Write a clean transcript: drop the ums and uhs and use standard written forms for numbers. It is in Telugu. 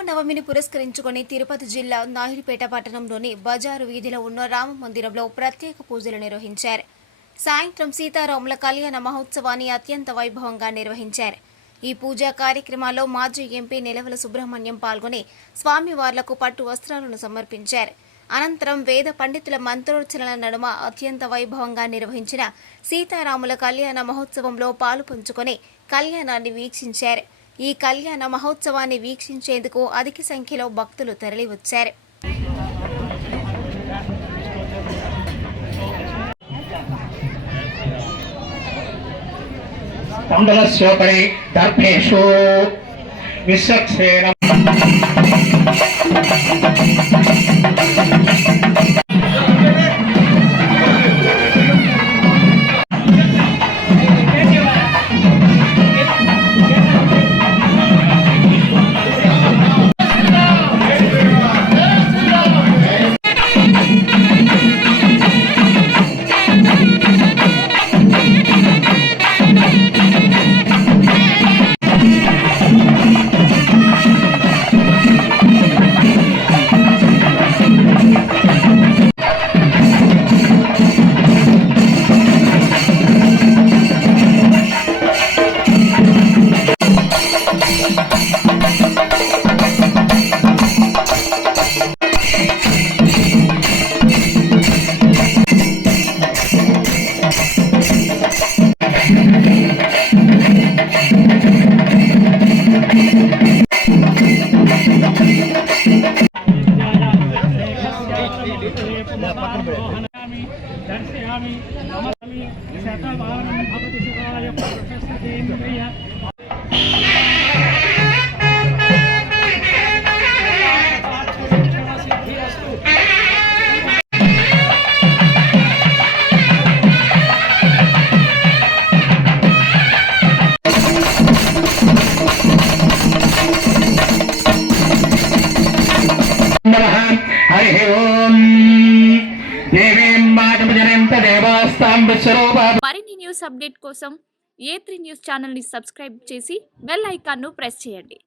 శ్రీరామనవమిని పురస్కరించుకొని తిరుపతి జిల్లా నాయుడుపేట పట్టణంలోని బజారు వీధిలో ఉన్న రామ మందిరంలో ప్రత్యేక పూజలు నిర్వహించారు. సాయంత్రం సీతారాముల కళ్యాణ మహోత్సవాన్ని అత్యంత వైభవంగా నిర్వహించారు. ఈ పూజా కార్యక్రమాల్లో మాజీ ఎంపీ నిలవల సుబ్రహ్మణ్యం పాల్గొని స్వామివార్లకు పట్టు వస్త్రాలను సమర్పించారు. అనంతరం వేద పండితుల మంత్రోచ్చరణల నడుమ అత్యంత వైభవంగా నిర్వహించిన సీతారాముల కళ్యాణ మహోత్సవంలో పాలు పంచుకొని కళ్యాణాన్ని వీక్షించారు. ఈ కళ్యాణ మహోత్సవాన్ని వీక్షించేందుకు అధిక సంఖ్యలో భక్తులు తరలివచ్చారు. కుండలస్యోపరి దర్భేషు విశ్వక్సేనం దర్శయామి నమస్మి శతవారం భవతి శివాయ ప్రశస్తేంద్రియ మరిన్ని న్యూస్ అప్డేట్ కోసం A3 న్యూస్ ఛానల్ ని సబ్స్క్రైబ్ చేసి బెల్ ఐకాన్ ను ప్రెస్ చేయండి.